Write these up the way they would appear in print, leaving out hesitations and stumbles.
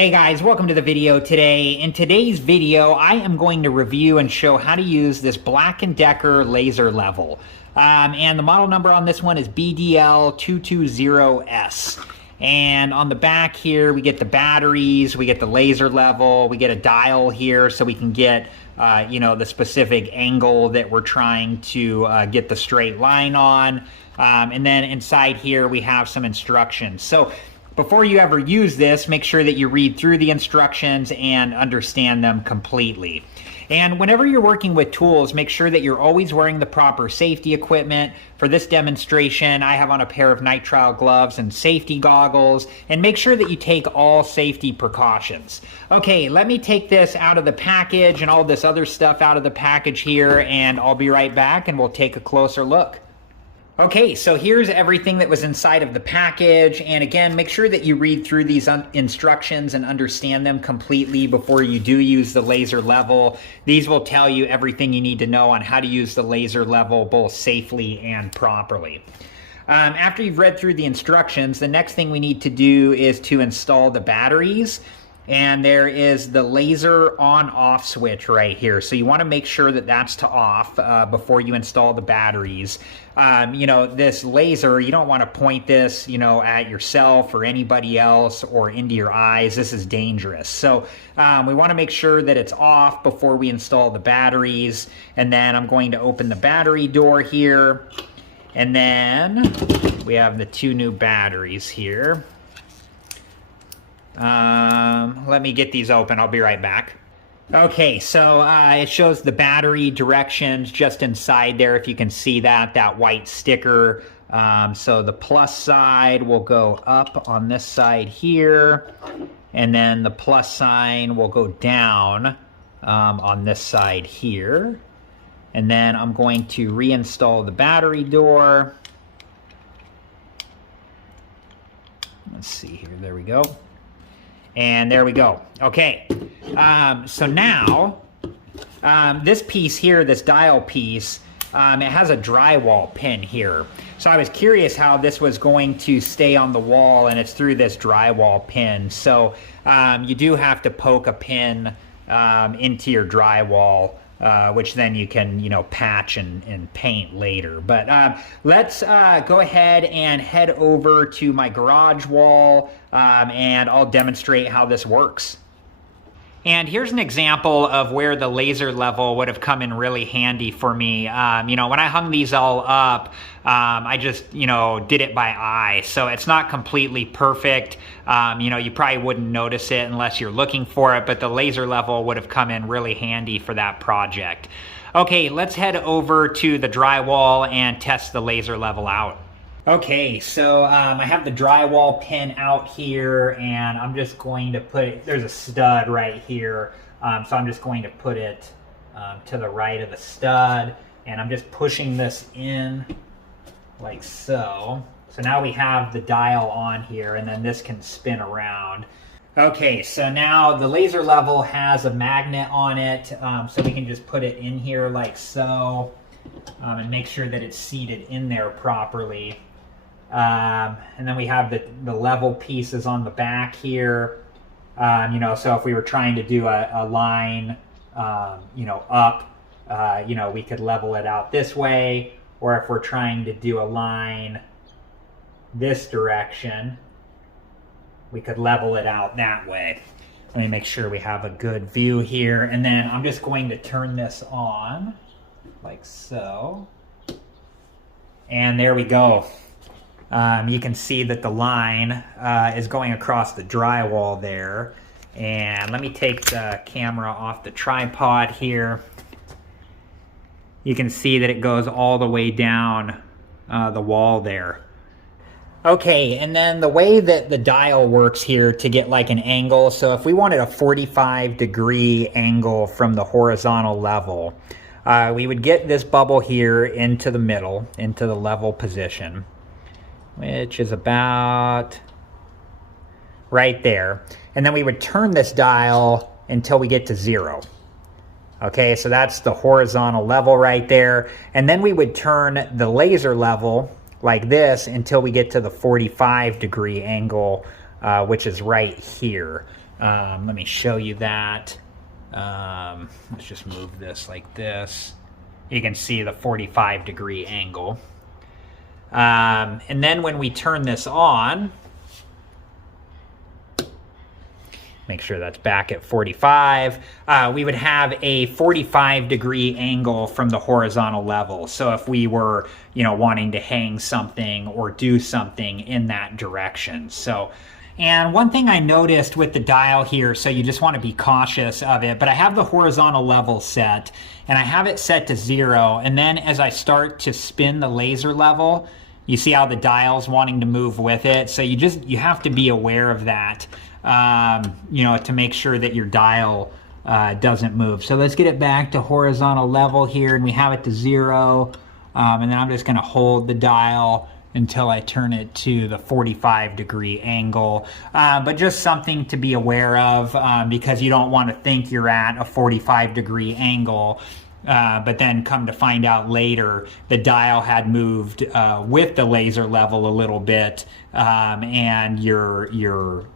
Hey guys, welcome to the video today. In today's video, I am going to review and show how to use this Black & Decker laser level. And the model number on this one is BDL220S. And on the back here, we get the batteries, we get the laser level, we get a dial here so we can get the specific angle that we're trying to get the straight line on. And then inside here, we have some instructions. So before you ever use this, make sure that you read through the instructions and understand them completely. And whenever you're working with tools, make sure that you're always wearing the proper safety equipment. For this demonstration, I have on a pair of nitrile gloves and safety goggles, and make sure that you take all safety precautions. Okay, let me take this out of the package and all this other stuff out of the package here, and I'll be right back and we'll take a closer look. Okay, so here's everything that was inside of the package, and again, make sure that you read through these instructions and understand them completely before you do use the laser level. These will tell you everything you need to know on how to use the laser level both safely and properly. After you've read through the instructions, the next thing we need to do is to install the batteries. And there is the laser on-off switch right here. So you want to make sure that that's to off before you install the batteries. This laser, you don't want to point this, at yourself or anybody else or into your eyes. This is dangerous. So we want to make sure that it's off before we install the batteries. And then I'm going to open the battery door here. And then we have the two new batteries here. Let me get these open. I'll be right back. Okay, so it shows the battery directions just inside there, if you can see that white sticker. So the plus side will go up on this side here, and then the plus sign will go down on this side here. And then I'm going to reinstall the battery door. Let's see here. There we go. And there we go. Okay, so now this piece here, this dial piece, it has a drywall pin here. So I was curious how this was going to stay on the wall, and it's through this drywall pin. So you do have to poke a pin into your drywall, which then you can, patch and paint later. But let's go ahead and head over to my garage wall, and I'll demonstrate how this works. And here's an example of where the laser level would have come in really handy for me. When I hung these all up, I just, did it by eye. So it's not completely perfect. You probably wouldn't notice it unless you're looking for it, but the laser level would have come in really handy for that project. Okay, let's head over to the drywall and test the laser level out. Okay, so I have the drywall pin out here, and I'm just going to put it, there's a stud right here, so I'm just going to put it to the right of the stud, and I'm just pushing this in like so. So now we have the dial on here, and then this can spin around. Okay, so now the laser level has a magnet on it, so we can just put it in here like so, and make sure that it's seated in there properly. And then we have the level pieces on the back here. So if we were trying to do a line, up, we could level it out this way. Or if we're trying to do a line this direction, we could level it out that way. Let me make sure we have a good view here. And then I'm just going to turn this on like so. And there we go. You can see that the line is going across the drywall there. And let me take the camera off the tripod here. You can see that it goes all the way down the wall there. Okay, and then the way that the dial works here to get like an angle, so if we wanted a 45-degree angle from the horizontal level, we would get this bubble here into the middle, into the level position, which is about right there. And then we would turn this dial until we get to 0. Okay, so that's the horizontal level right there. And then we would turn the laser level like this until we get to the 45-degree angle, which is right here. Let me show you that. Let's just move this like this. You can see the 45-degree angle. And then when we turn this on, make sure that's back at 45, we would have a 45-degree angle from the horizontal level. So if we were, wanting to hang something or do something in that direction. And one thing I noticed with the dial here, so you just want to be cautious of it, but I have the horizontal level set, and I have it set to 0, and then as I start to spin the laser level, you see how the dial's wanting to move with it. So you have to be aware of that, to make sure that your dial doesn't move. So let's get it back to horizontal level here, and we have it to 0, and then I'm just going to hold the dial until I turn it to the 45-degree angle. But just something to be aware of, because you don't want to think you're at a 45-degree angle, but then come to find out later the dial had moved with the laser level a little bit, and your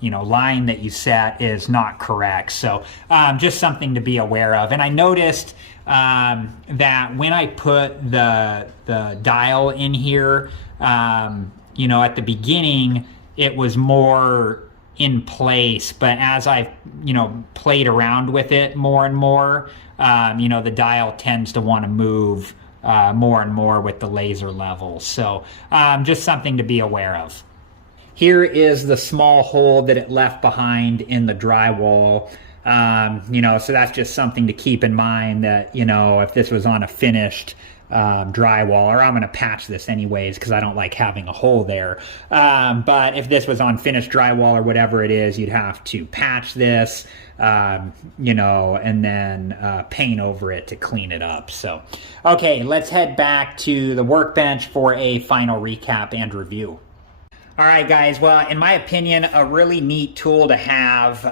line that you set is not correct. So just something to be aware of. And I noticed that when I put the dial in here, at the beginning it was more in place, but as I've played around with it more and more, the dial tends to want to move more and more with the laser level. So just something to be aware of. Here is the small hole that it left behind in the drywall. So that's just something to keep in mind, that if this was on a finished drywall, or I'm going to patch this anyways because I don't like having a hole there, but if this was on finished drywall or whatever it is, you'd have to patch this, and then paint over it to clean it up. So okay, let's head back to the workbench for a final recap and review. All right, guys, well, in my opinion, a really neat tool to have,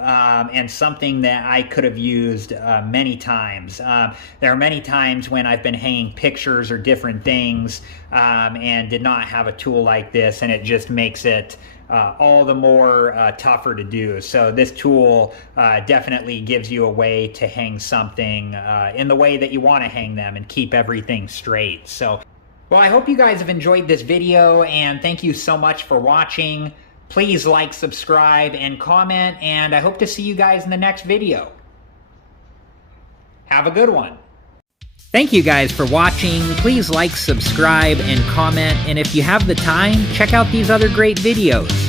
and something that I could have used many times. There are many times when I've been hanging pictures or different things and did not have a tool like this, and it just makes it all the more tougher to do. So this tool definitely gives you a way to hang something in the way that you want to hang them and keep everything straight. So, well, I hope you guys have enjoyed this video, and thank you so much for watching. Please like, subscribe, and comment, and I hope to see you guys in the next video. Have a good one. Thank you guys for watching. Please like, subscribe, and comment, and if you have the time, check out these other great videos.